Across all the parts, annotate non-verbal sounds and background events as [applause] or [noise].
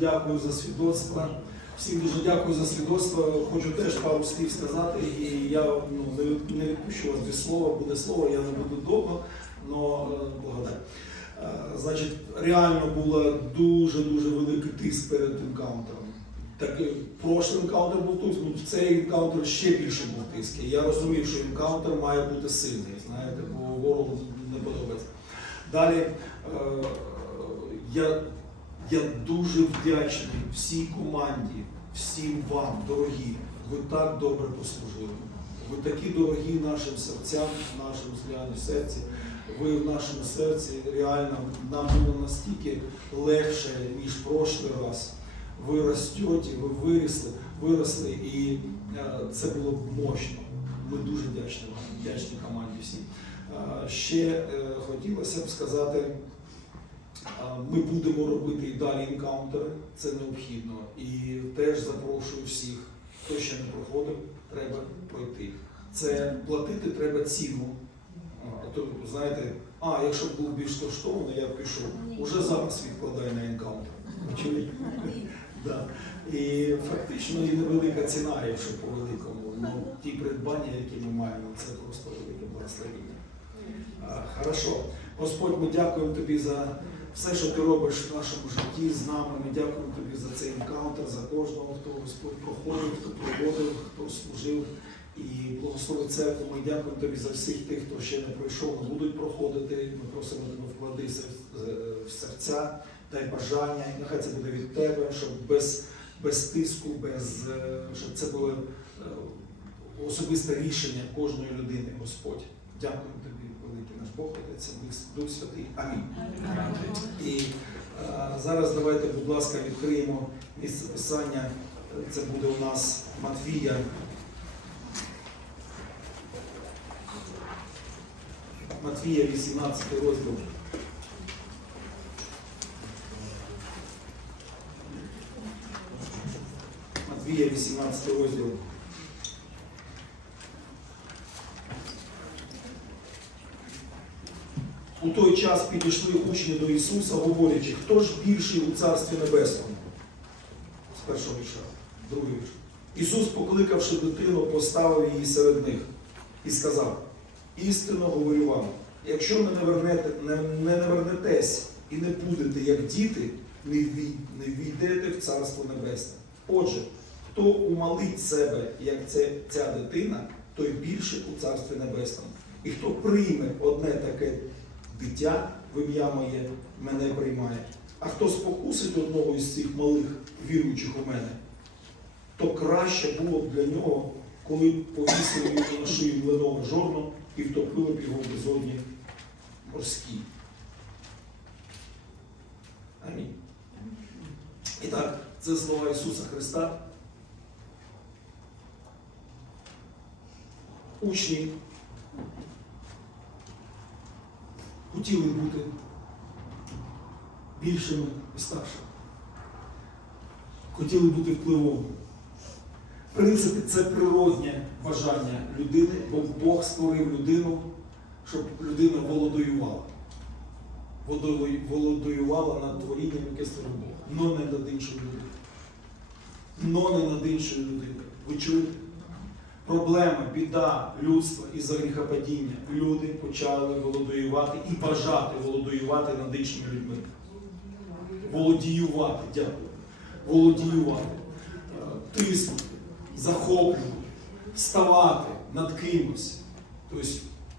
Дякую за свідоцтва. Всім дуже дякую за свідоцтво. Хочу теж пару слів сказати, і я ну, не відпущу вас без слова, буде слово, я не буду довго, але благодать. Е, Значить, реально було дуже-дуже великий тиск перед енкаунтером. Так, прошлий енкаунтер був тиск, ну цей енкаунтер ще більше був тиск. Я розумів, що енкаунтер має бути сильний, знаєте, бо ворогу не подобається. Далі е, я, я дуже вдячний всій команді, всім вам, дорогі. Ви так добре послужили. Ви такі дорогі нашим серцям, нашим згляню серці. Ви в нашому серці реально нам було настільки легше, ніж прошлий раз. Ви ростете, ви виросли, виросли, і е, це було мощно. Ми дуже вдячні вам, вдячні команді всім. Е, Ще е, хотілося б сказати, Ми будемо робити і далі інкаунтери, це необхідно. І теж запрошую всіх, хто ще не проходив, треба пройти. Це платити треба ціну. А то, знаєте, а якщо б був більш коштовний, я б пішов. Уже зараз відкладай на інкаунтер. Да. І фактично і невелика ціна, якщо по великому. Ну, ті придбання, які ми маємо, це просто велике благословення. А, Хорошо. Господь, ми дякуємо тобі за все, що ти робиш в нашому житті з нами. Ми дякуємо тобі за цей енкаунтер, за кожного, хто Господь проходив, хто проводив, хто служив. І благослови церкву. Ми дякуємо тобі за всіх тих, хто ще не пройшов, не будуть проходити. Ми просимо тебе вклади в серця, дай бажання, і нехай це буде від тебе, щоб без, без тиску, без е, щоб це було е, особисте рішення кожної людини, Господь. Дякуємо тобі, наш Бог, Отець, Дух Святий. Амінь. І зараз давайте, будь ласка, відкриємо місце писання. Це буде у нас Матвія. Матвія, 18 розділ. Матвія, 18 розділ. У той час підійшли учні до Ісуса, говорячи, хто ж більший у Царстві Небесному? З першого вірша, другий вірш. Ісус, покликавши дитину, поставив її серед них і сказав, істинно говорю вам, якщо не навернете, не, не навернетесь і не будете, як діти, не ввій- не війдете в Царство Небесне. Отже, хто умалить себе, як це, ця дитина, той більше у Царстві Небесному. І хто прийме одне таке дитя в ім'я моє, мене приймає. А хто спокусить одного із цих малих віруючих у мене, то краще було б для нього, коли повісили йому на шию млинове жорно і втопили б його в безодні морській. Амінь. І так, це слова Ісуса Христа. Учні хотіли бути більшими і старшими. Хотіли бути впливовими. В принципі, це природнє бажання людини, бо Бог створив людину, щоб людина володоювала. Володоювала над творінням, яке створив Бог, но не над іншою людиною. Но не над іншою людиною. Ви чуєте? Проблема, біда людства із-за гріхопадіння. Люди почали володоювати і бажати володоювати над іншими людьми. Володіювати, дякую. Володіювати, Е, тиснути, захоплювати, ставати над кимось. Тобто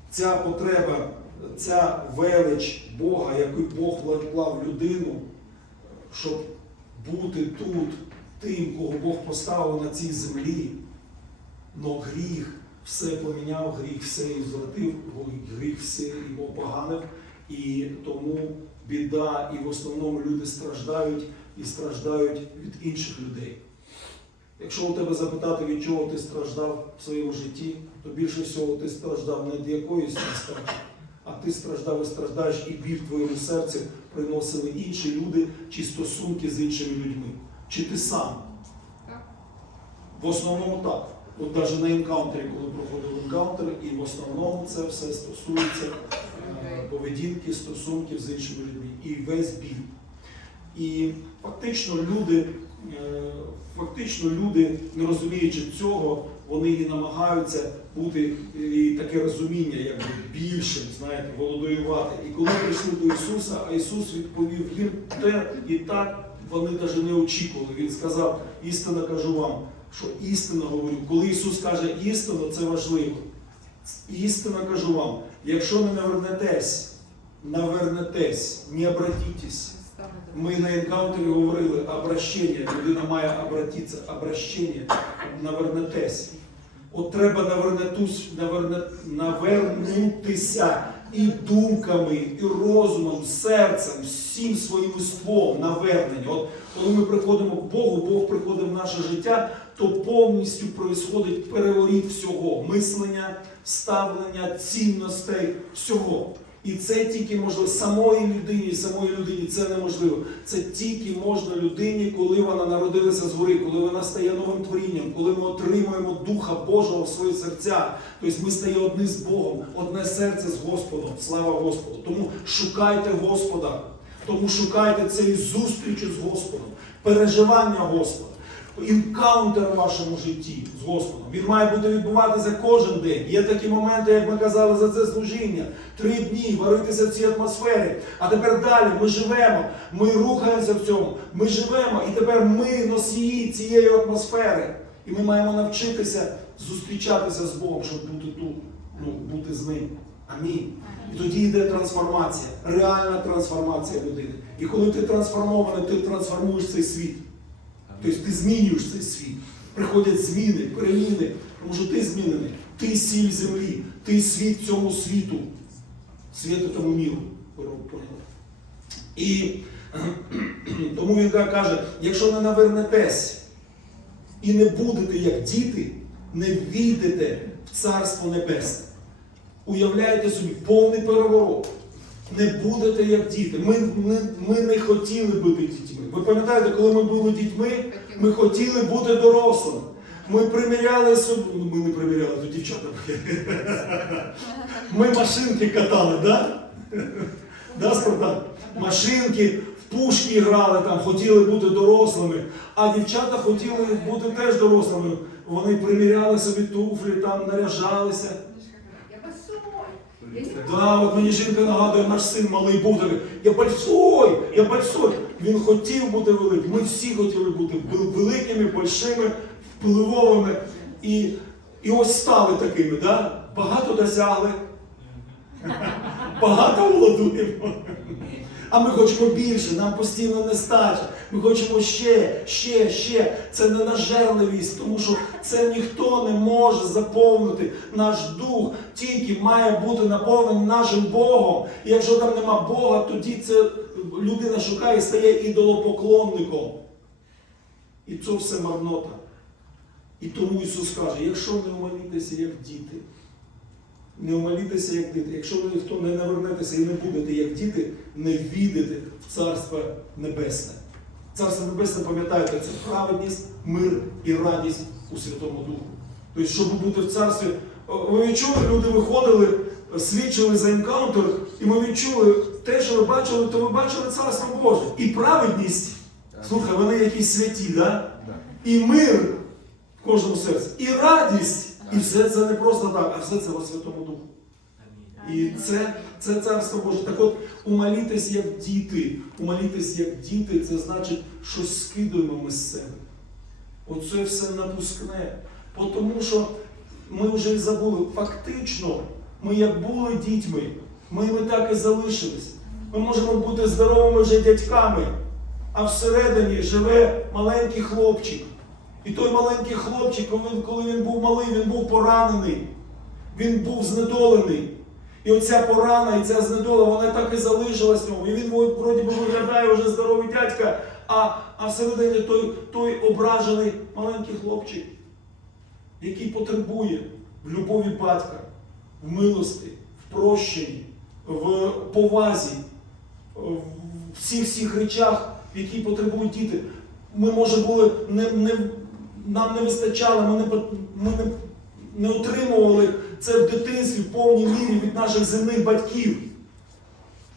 ця потреба, ця велич Бога, яку Бог вклав в людину, щоб бути тут тим, кого Бог поставив на цій землі. Но гріх все поміняв, гріх все і звратив, гріх все його поганив, і тому біда, і в основному люди страждають і страждають від інших людей. Якщо у тебе запитати, від чого ти страждав в своєму житті, то більше всього ти страждав не від якоїсь нестачі, а ти страждав і страждаєш, і біль в твоєму серці приносили інші люди чи стосунки з іншими людьми. Чи ти сам? В основному так. От навіть на енкаунтері, коли проходив енкаунтер, і в основному це все стосується е, поведінки, стосунків з іншими людьми. І весь біль. І фактично люди, е, фактично люди, не розуміючи цього, вони і намагаються бути і таке розуміння, якби більшим, знаєте, володоювати. І коли прийшли до Ісуса, а Ісус відповів їм те і так, вони навіть не очікували. Він сказав, істинно кажу вам, що істинно говорю. Коли Ісус каже істину, це важливо. Істинно кажу вам, якщо не навернетесь, навернетесь, не обратитесь. Ми на енкаунтері говорили обращення, людина має обратитися, обращення, навернетесь. От треба навернутися і думками, і розумом, серцем, всім своїм іством навернення. От коли ми приходимо к Богу, Бог приходить в наше життя, то повністю происходить переворіт всього, мислення, ставлення, цінностей, всього. І це тільки можливо самої людині, самої людині це неможливо. Це тільки можна людині, коли вона народилася згори, коли вона стає новим творінням, коли ми отримуємо Духа Божого в свої серця. Тобто ми стає одне з Богом, одне серце з Господом. Слава Господу. Тому шукайте Господа, тому шукайте цієї зустрічі з Господом, переживання Господа. Інкаунтер в вашому житті з Господом. Він має бути відбуватися кожен день. Є такі моменти, як ми казали за це служіння. Три дні варитися в цій атмосфері. А тепер далі ми живемо, ми рухаємося в цьому, ми живемо, і тепер ми носії цієї атмосфери. І ми маємо навчитися зустрічатися з Богом, щоб бути тут, ну, бути з ним. Амінь. І тоді йде трансформація, реальна трансформація людини. І коли ти трансформований, ти трансформуєш цей світ. Тобто ти змінюєш цей світ. Приходять зміни, переміни, тому що ти змінений. Ти сіль землі, ти світ цьому світу, світу тому міру. І [clears throat] тому він каже, якщо не навернетесь і не будете як діти, не війдете в Царство Небесне. Уявляєте собі, повний переворот. Не будете як діти. Ми, ми, ми не хотіли бути дітьми. Ви пам'ятаєте, коли ми були дітьми, ми хотіли бути дорослими. Ми приміряли собі. ну, Ми не приміряли, то дівчата. [laughs] Ми машинки катали, да? Да, Спартак? Машинки, в пушки грали, там, хотіли бути дорослими, а дівчата хотіли бути теж дорослими. Вони приміряли собі туфлі, там наряжалися. Да, от мені жінка нагадує, наш син малий був такий, я большой, я большой. Він хотів бути великим. Ми всі хотіли бути великими, большими, впливовими. І, і ось стали такими, да? багато досягли, багато володуємо. А ми хочемо більше, нам постійно нестача. Ми хочемо ще, ще, ще. Це не нажерливість, тому що це ніхто не може заповнити наш дух, тільки має бути наповнений нашим Богом. І якщо там нема Бога, тоді це людина шукає і стає ідолопоклонником. І це все марнота. І тому Ісус каже, якщо не умолітеся, як діти, не умолітеся, як діти. Якщо ви ніхто не навернетеся і не будете як діти, не війдете в Царство Небесне. Царство Небесне, пам'ятаєте, це праведність, мир і радість у Святому Духу. Тобто, щоб бути в царстві, О, ви відчули, люди виходили, свідчили за енкаунтер, і ми відчули те, що ви бачили, то ви бачили Царство Боже. І праведність, слухай, вони якісь святі, да? і мир в кожному серці, і радість. І все це не просто так, а все це во Святому Духу. І це, це царство Боже. Так от, умолітесь як діти. Умолітесь як діти, це значить, щось скидуємо ми з себе. Оце все напускне. Тому що ми вже і забули, фактично, ми як були дітьми, ми ми так і залишились. Ми можемо бути здоровими вже дядьками, а всередині живе маленький хлопчик. І той маленький хлопчик, коли, він був малий, він був поранений, він був знедолений. І оця порана, і ця знедола, вона так і залишилась в ньому. І він вроді би виглядає вже здоровий дядька, а, а всередині той, той ображений маленький хлопчик, який потребує в любові батька, в милості, в прощенні, в повазі, в всіх всіх речах, які потребують діти. Ми, може, були не, не, нам не вистачало, ми не, ми не, не отримували це в дитинстві в повній мірі від наших земних батьків.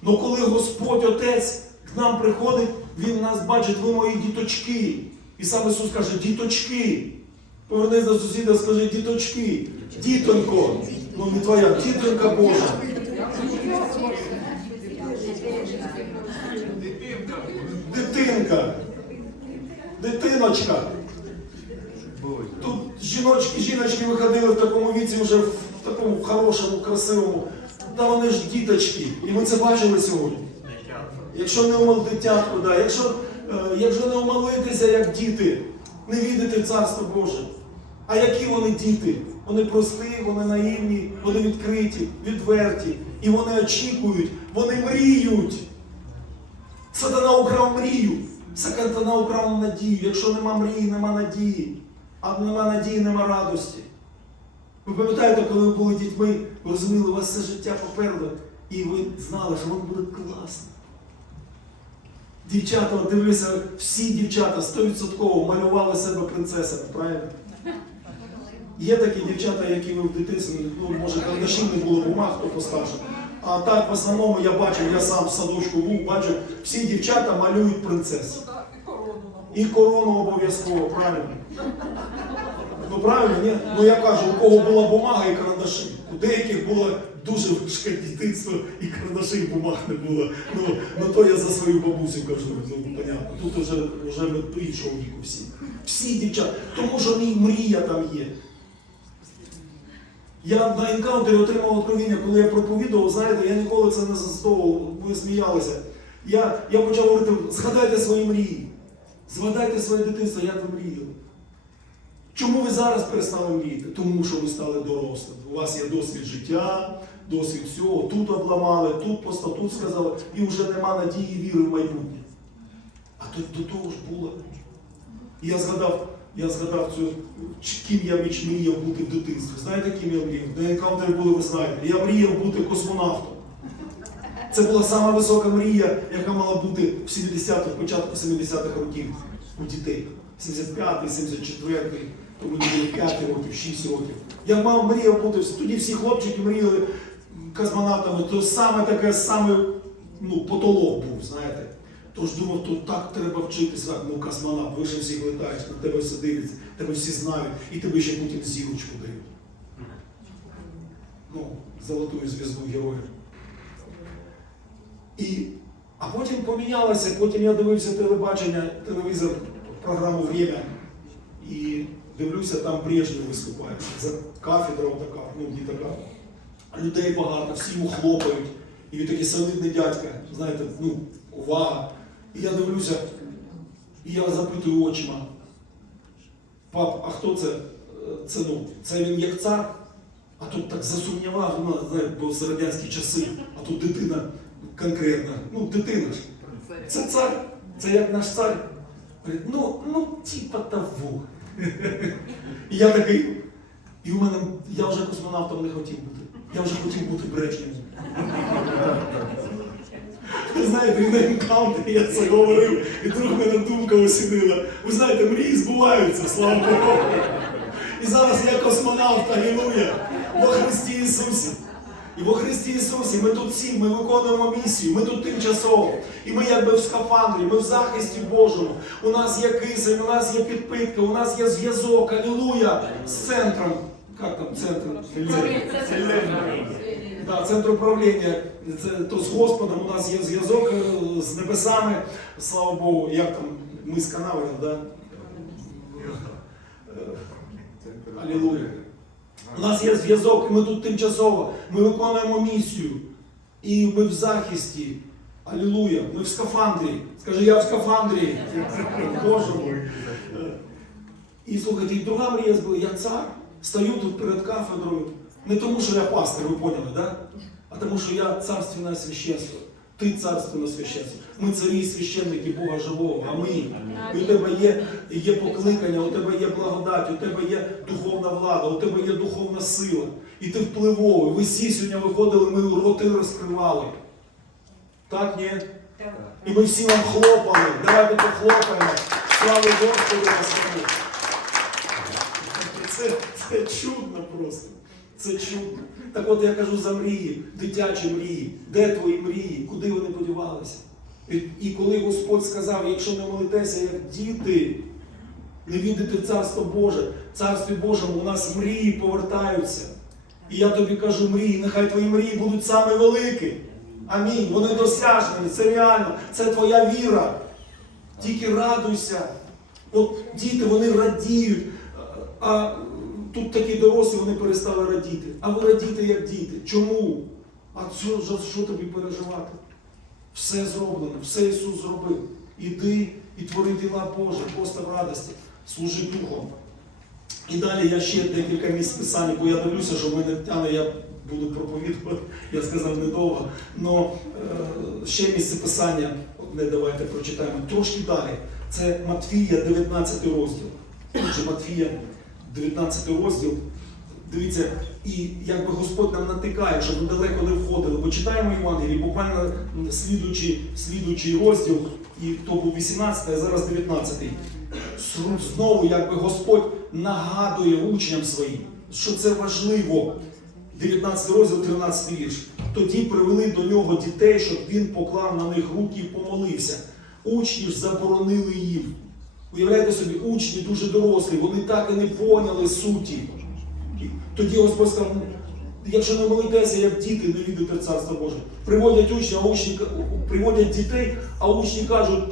Але коли Господь Отець к нам приходить, Він нас бачить, ви мої діточки. І сам Ісус каже, діточки. Повернись до сусіда, скажи, діточки, дітонько. Ну не твоя, дітонька Божа. Дитинка. Дитиночка. Жіночки, жіночки виходили в такому віці вже в такому хорошому, красивому. Та вони ж діточки. І ми це бачили сьогодні. Якщо не умол дитятку, да. якщо, е, якщо не умолитися, як діти, не відати Царство Боже. А які вони діти? Вони прості, вони наївні, вони відкриті, відверті. І вони очікують, вони мріють. Сатана украв мрію. Сатана украв надію. Якщо нема мрії, нема надії. А нема надії, нема радості. Ви пам'ятаєте, коли ви були дітьми, ви розуміли, у вас все життя попереду, і ви знали, що вам буде класно. Дівчата, от дивлюся, всі дівчата 100% малювали себе принцесами, правильно? Є такі дівчата, які ви в дитинстві, ну, може, карандашів не було, бумаг, хто постарше. А так, в основному я бачив, я сам в садочку був, бачив, всі дівчата малюють принцес. І корону обов'язково, правильно? Ну правильно, ні? Ну я кажу, у кого була бумага і карандаші. У деяких було дуже важке дитинство і карандашів бумаг не було. Ну, ну то я за свою бабусю кажу, ну понятно. Тут вже, вже ми іншого віку всі. Всі дівчата, тому що в ній мрія там є. Я на енкаунтері отримав откровіння, коли я проповідував, знаєте, я ніколи це не застовував, ви сміялися. Я, я почав говорити, згадайте свої мрії, згадайте своє дитинство, як ви мріяли. Чому ви зараз перестали мріяти? Тому що ви стали дорослим. У вас є досвід життя, досвід всього. Тут обламали, тут просто тут сказали, і вже нема надії віри в майбутнє. А тут до того ж було. Я згадав, я згадав цю, ким я мріяв бути в дитинстві. Знаєте, ким я мріяв? На енкаунтері були, ви знаєте. Я мріяв бути космонавтом. Це була сама висока мрія, яка мала бути в 70-х, початку 70-х років у дітей. 75-й, 74-й, то було 5 років, 6 років. Я мав мріяв бути, тоді всі хлопчики мріяли космонавтами, то саме таке саме ну, потолок був, знаєте. Тож думав, то так треба вчитися, ну космонавт, ви ж всіх летаєш, на тебе все дивляться, тебе всі знають, і тебе ще потім зірочку дають. Ну, золоту зв'язку героїв. І, а потім помінялося, потім я дивився телебачення, телевізор, програму Время. І дивлюся, там Брежнєв виступає. За кафедра така, ну така. Людей багато, всі йому хлопають. І він такий солидний дядька, знаєте, ну, увага. І я дивлюся, і я запитую очима. Пап, а хто це? Е, Це, ну, це він як цар? А тут так засумнівав, ну, знаєте, бо в радянські часи, а тут дитина конкретна. Ну, дитина ж. Це цар, це як наш цар. Ну, ну, типа того. І я такий, і у мене, я вже космонавтом не хотів бути. Я вже хотів бути Брежнєвим. Ви знаєте, і на енкаунтері я це говорив, і вдруг мене думка осінила. Ви знаєте, мрії збуваються, слава Богу. І зараз я космонавт, алілуя, во Христі Ісусі. І во Христі Ісусі ми тут всі, ми виконуємо місію, ми тут тимчасово. І ми якби в скафандрі, ми в захисті Божому. У нас є кисень, у нас є підпитка, у нас є зв'язок, алілуя, з центром. Як там центр? Да, центр управління, це, то з Господом у нас є зв'язок е, з небесами, слава Богу, як там ми з канавою, да? Алілуя. У нас є зв'язок, і ми тут тимчасово, ми виконуємо місію. І ми в захисті. Алілуя. Ми в скафандрі. Скажи, я в скафандрі. Боже мой. І слухайте, і друга мрія була, я цар, стою тут перед кафедрою. Не тому, що я пастир, ви поняли, да? а тому, що я царственне священство. Ти царственне священство. Ми царі і священники Бога живого. Амінь. І у тебе є, є покликання, у тебе є благодать, у тебе є духовна влада, у тебе є духовна сила. І ти впливовий. Ви всі сьогодні виходили, ми роти розкривали. Так, ні? І ми всі вам хлопали. Давайте похлопаємо. Слава Господу Господу. Це, це чудно просто. Це чудно. Так от я кажу за мрії, дитячі мрії. Де твої мрії? Куди вони подівалися? І, і коли Господь сказав, якщо не молитеся, як діти, не війдете в Царство Боже, Царстві Божому у нас мрії повертаються. І я тобі кажу мрії, нехай твої мрії будуть саме великі. Амінь. Вони досяжні, це реально, це твоя віра. Тільки радуйся. От діти вони радіють, а тут такі дорослі вони перестали радіти. А ви радіте як діти. Чому? А що, за що тобі переживати? Все зроблено, все Ісус зробив. Іди і твори діла Божі, просто в радості, служи Духом. І далі я ще декілька місць писання, бо я дивлюся, що мене тяне, я буду проповідувати, я сказав недовго. Но е, ще місце писання, одне давайте прочитаємо, трошки далі. Це Матфія, 19 розділ. Отже, Матфія, 19 розділ. Дивіться, і якби Господь нам натикає, щоб ми далеко не входили. Бо читаємо Євангелії, буквально слідуючий, слідуючий розділ, і то був 18, а зараз 19. Знову якби Господь нагадує учням своїм, що це важливо. 19 розділ, 13 вірш. Тоді привели до нього дітей, щоб він поклав на них руки і помолився. Учні ж заборонили їм. Уявляєте собі, учні дуже дорослі, вони так і не поняли суті. Тоді Господь сказав, «Ну, якщо не молитеся, як діти, не відете Царство Боже. Приводять учні, а учні приводять дітей, а учні кажуть,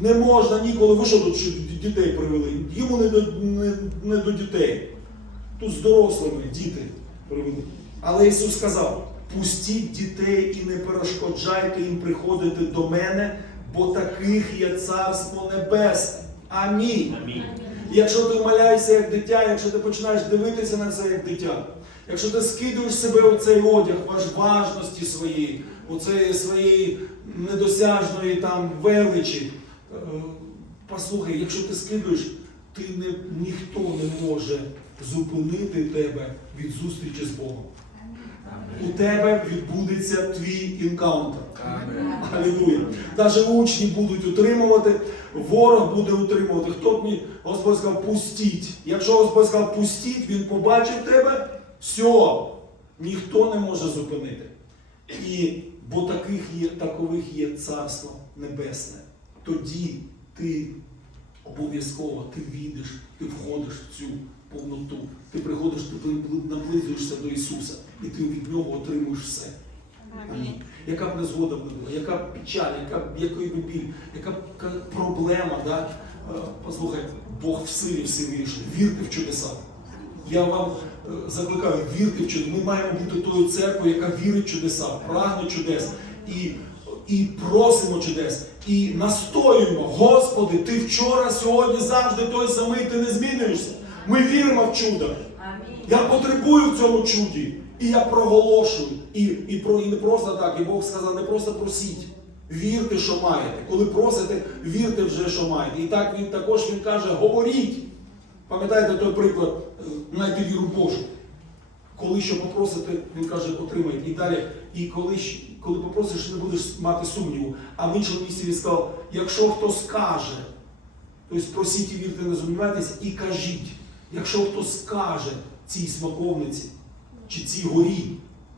не можна ніколи. Ви що тут дітей привели? Йому не до, не, не до дітей. Тут з дорослими діти привели. Але Ісус сказав: пустіть дітей і не перешкоджайте їм приходити до мене, бо таких є Царство Небесне. Амінь. Амінь. Якщо ти моляєшся як дитя, якщо ти починаєш дивитися на це як дитя, якщо ти скидуєш себе оцей одяг важ- важності своєї, оцеї своєї недосяжної там величі, е, послухай, якщо ти скидуєш, ти не, ніхто не може зупинити тебе від зустрічі з Богом. У тебе відбудеться твій інкаунтер. Алілуя. Навіть учні будуть утримувати, ворог буде утримувати. Хто б мені Господь сказав, пустіть. Якщо Господь сказав, пустіть, він побачив тебе, все, ніхто не може зупинити. І бо таких є, такових є царство небесне. Тоді ти обов'язково ти війдеш, ти входиш в цю повноту. Ти приходиш, ти наблизуєшся до Ісуса, і ти від нього отримуєш все. Амінь. Яка б незгода була, яка б печаль, яка б який би біль, яка б проблема, да? Е, послухай, Бог в силі все вирішує. Вірте в чудеса. Я вам е, закликаю, вірте в чудеса. Ми маємо бути тою церквою, яка вірить в чудеса, прагне чудес. І, і просимо чудес. І настоюємо, Господи, ти вчора, сьогодні, завжди той самий, ти не змінюєшся. Ми віримо в чудо. Амінь. Я потребую в цьому чуді. І я проголошую. І, і, про, і не просто так. І Бог сказав, не просто просіть. Вірте, що маєте. Коли просите, вірте вже, що маєте. І так він також він каже, говоріть. Пам'ятаєте той приклад, е, знайте віру Божу. Коли що попросите, він каже, отримайте. І далі, і коли, коли попросиш, не будеш мати сумніву. А в іншому місці він сказав, якщо хто скаже, тобто просіть і вірте, не сумнівайтеся, і кажіть, якщо хто скаже цій смаковниці чи цій горі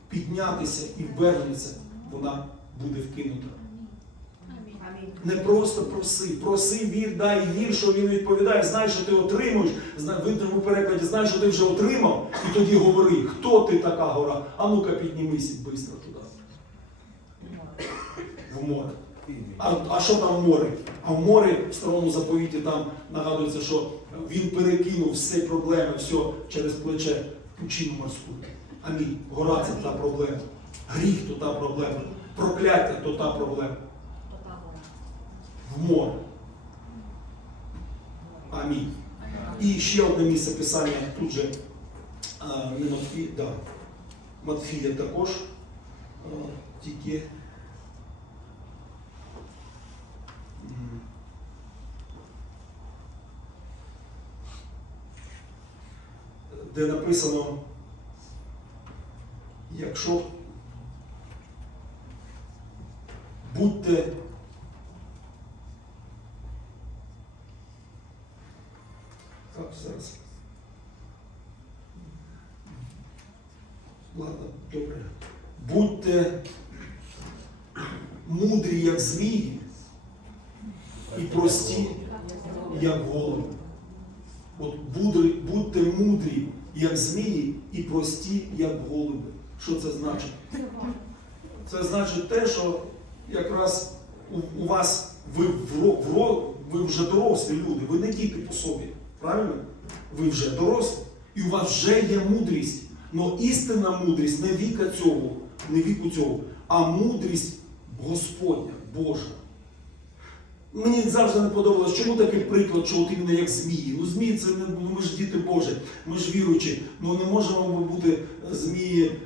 піднятися і вернеться, вона буде вкинута. Не просто проси, проси, вір, дай вір, що він відповідає. Знай, що ти отримуєш. Знай, в іншому перекладі, знай, що ти вже отримав, і тоді говори, хто ти така гора. А ну-ка піднімися швидко туди. В море. А, а що там в морі? А в морі в старому заповіті там нагадується, що він перекинув всі проблеми, все через плече в пучину морську. Амінь. Гора це та проблема. Гріх то та проблема. Прокляття то та проблема. В море. Амінь. І ще одне місце писання тут же не Матфія, да. Матфія також. Тільки. Де написано, якщо будьте Так, зараз. Ладно, добре. Будьте мудрі, як змії, і прості, як голуби. От будьте мудрі, як змії, і прості, як голуби. Що це значить? Це значить те, що якраз у, у вас ви, ви вже дорослі люди, ви не діти по собі. Правильно? Ви вже дорослі. І у вас вже є мудрість. Но істинна мудрість не віка цього, не віку цього, а мудрість Господня, Божа. Мені завжди не подобалось, чому такий приклад, що от іменно як змії. Ну, змії це не ну, ми ж діти Божі, ми ж віруючі. Ну не можемо ми бути змії, е,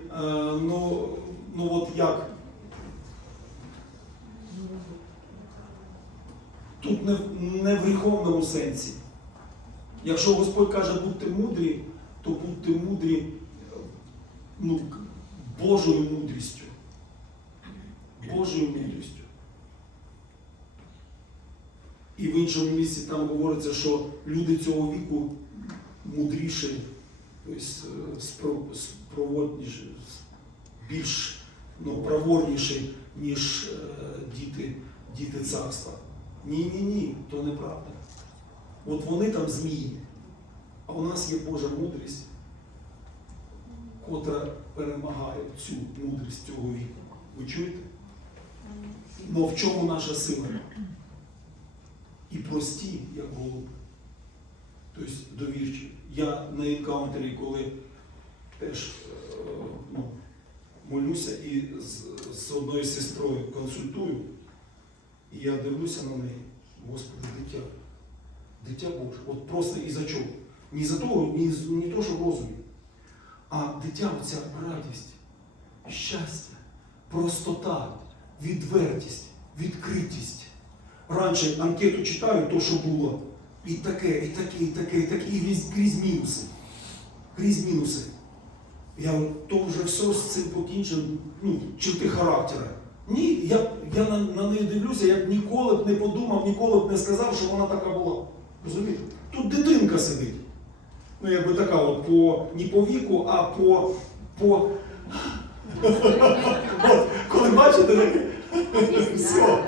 ну, ну от як. Тут не, не в гріховному сенсі. Якщо Господь каже, будьте мудрі, то будьте мудрі е, ну, Божою мудрістю. Божою мудрістю. І в іншому місці там говориться, що люди цього віку мудріші, тобто е, спроводніші, більш ну, праворніші, ніж е, діти, діти царства. Ні, ні, то неправда. От вони там змії, а у нас є Божа мудрість, котра перемагає цю мудрість цього віку. Ви чуєте? Но в чому наша сила? Прості, як голуб. Тобто довірчі. Я на енкаунтері, коли теж е, ну, молюся і з, з одною сестрою консультую, і я дивлюся на неї, Господи, дитя. Дитя Боже. От просто і за чого? Ні за того, ні, ні то, що в розумі. А дитя оця радість, щастя, простота, відвертість, відкритість. Раніше анкету читаю, то, що було. І таке, і таке, і таке, і таке, і крізь, мінуси. Крізь мінуси. Я то вже все з цим покінчено, ну, черти характера. Ні, я, я на, на неї дивлюся, я б ніколи б не подумав, ніколи б не сказав, що вона така була. Розумієте? Тут дитинка сидить. Ну, якби така от по, не по віку, а по. по... [laughs] Коли бачите, все,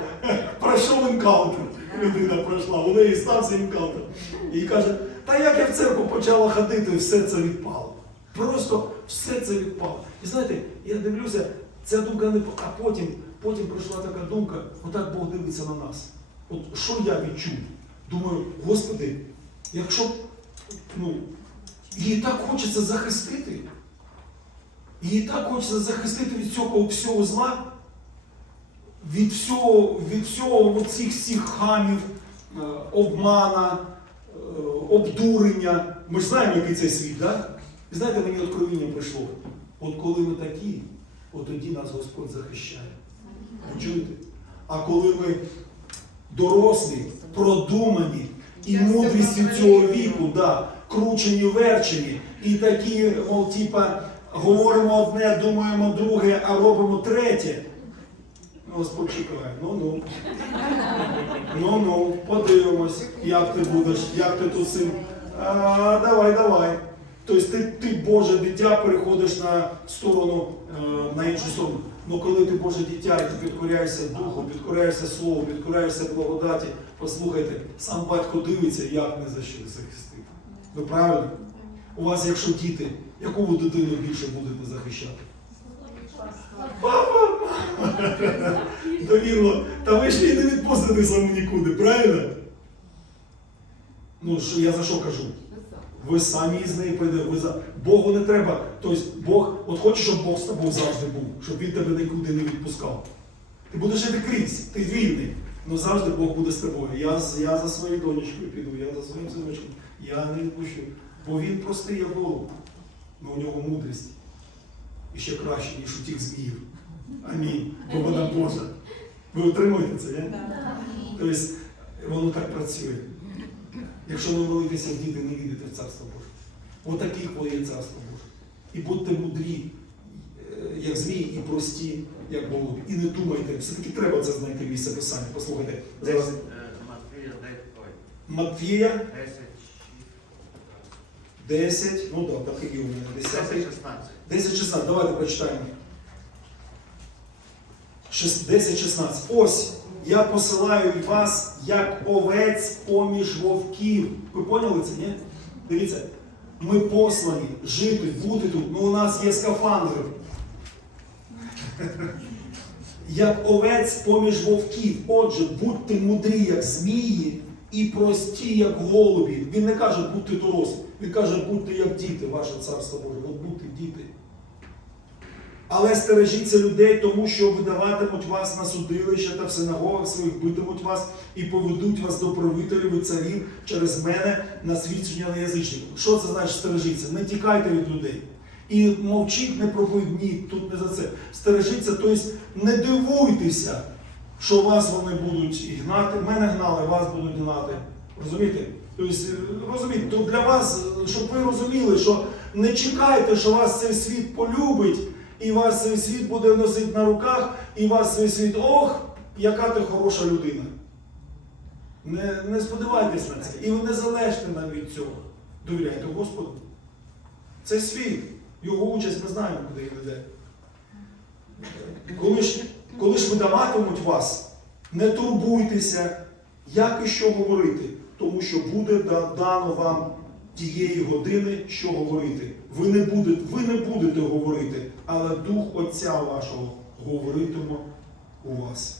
пройшов енкаунтер. Людина пройшла, у неї стався енкаунтер. І каже, та як я в церкву почала ходити, все це відпало. Просто все це відпало. І знаєте, я дивлюся, ця думка не а потім, потім прийшла така думка, отак Бог дивиться на нас. От що я відчув? Думаю, Господи, якщо ну, її так хочеться захистити, її так хочеться захистити від цього всього зла, від всього, від всього цих всіх хамів, е, обмана, е, обдурення. Ми ж знаємо, який цей світ, так? І знаєте, мені откровіння прийшло. От коли ми такі, от тоді нас Господь захищає. Ви чуєте? А коли ми дорослі, продумані і мудрістю цього віку, да, кручені, верчені, і такі, мов, типа, говоримо одне, думаємо друге, а робимо третє. Ну, Господь чекає. Ну-ну. Ну-ну, подивимось, як ти будеш, як ти тут цим. А, давай, давай. Тобто ти, ти Боже дитя переходиш на сторону, е, на іншу сторону. Ну коли ти Боже дитя, і ти підкоряєшся Духу, підкоряєшся Слову, підкоряєшся благодаті, послухайте, сам батько дивиться, як не за що захистити. Ви правильно? У вас, якщо діти, яку ви дитину більше будете захищати? [laughs] Довірно. Та ви ж її не відпустите саму нікуди, правильно? Ну, що я за що кажу? Ви самі з нею прийдете. Ви за... Богу не треба. Тобто Бог, от хочеш, щоб Бог з тобою завжди був, щоб він тебе нікуди не відпускав. Ти будеш жити крізь, ти вільний. Ну завжди Бог буде з тобою. Я, я за своєю донечкою піду, я за своїм синочком. Я не відпущу. Бо він простий як голуб. Ну у нього мудрість. І ще краще, ніж у тих зміїв. Амінь. Бо вона Божа. Ви отримуєте це, я? Тобто воно так працює. Якщо не молитися, діти не війдете в Царство Боже. Отаких От Царство Боже. І будьте мудрі, е, як змії, і прості, як голубі. І не думайте, все-таки треба це знайти місце писання. Послухайте, зараз е, Матвія, де ой, 10, 10, ну так, так і у мене 10. 10, 16. 10, 16, давайте прочитаємо. 10-16. Ось я посилаю вас як овець поміж вовків. Ви поняли це, ні? Дивіться, ми послані жити, бути тут. Ну, у нас є скафандри. [laughs] Як овець поміж вовків. Отже, будьте мудрі, як змії, і прості, як голубі. Він не каже, будьте дорослі. Він каже, будьте як діти, ваше царство Боже. От будьте діти. Але стережіться людей, тому що видаватимуть вас на судилища та в синагогах своїх битимуть вас і поведуть вас до правителів і царів через мене на свідчення на язичників. Що це значить стережіться? Не тікайте від людей. І мовчіть не проповідь, ні, тут не за це. Стережіться, тобто не дивуйтеся, що вас вони будуть гнати. Мене гнали, вас будуть гнати. Розумієте? Тобто, розумієте, то для вас, щоб ви розуміли, що не чекайте, що вас цей світ полюбить, і вас цей світ буде носити на руках, і вас цей світ, ох, яка ти хороша людина. Не, не сподівайтесь на це. І ви не залежте нам від цього. Довіряйте Господу. Це світ. Його участь ми знаємо, куди він веде. Коли ж, коли ж видаватимуть вас, не турбуйтеся, як і що говорити, тому що буде дано вам тієї години, що говорити. Ви не будете, ви не будете говорити, але Дух Отця вашого говоритиме у вас.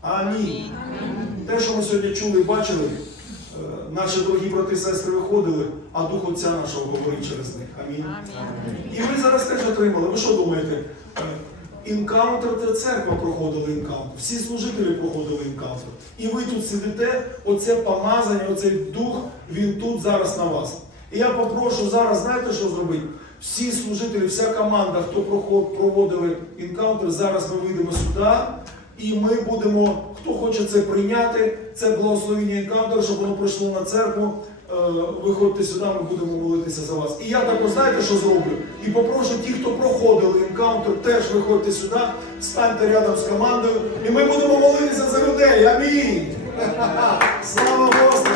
Амінь. Те, що ми сьогодні чули і бачили, е, наші дорогі брати і сестри виходили, а Дух Отця нашого говорить через них. Амінь. І ви зараз теж отримали. Ви що думаєте? Інкаунтер це церква проходила інкаунтер. Всі служителі проходили інкаунтер. І ви тут сидите, оце помазання, оцей дух, він тут зараз на вас. І я попрошу зараз, знаєте, що зробити? Всі служителі, вся команда, хто проводили інкаунтер, зараз ми вийдемо сюди. І ми будемо, хто хоче це прийняти, це благословення інкаунтер, щоб воно прийшло на церкву. Е, Виходьте сюди, ми будемо молитися за вас. І я також знаєте, що зроблю? І попрошу ті, хто проходили інкаунтер, теж виходьте сюди, станьте рядом з командою, і ми будемо молитися за людей. Амінь. [laughs] Слава Господу!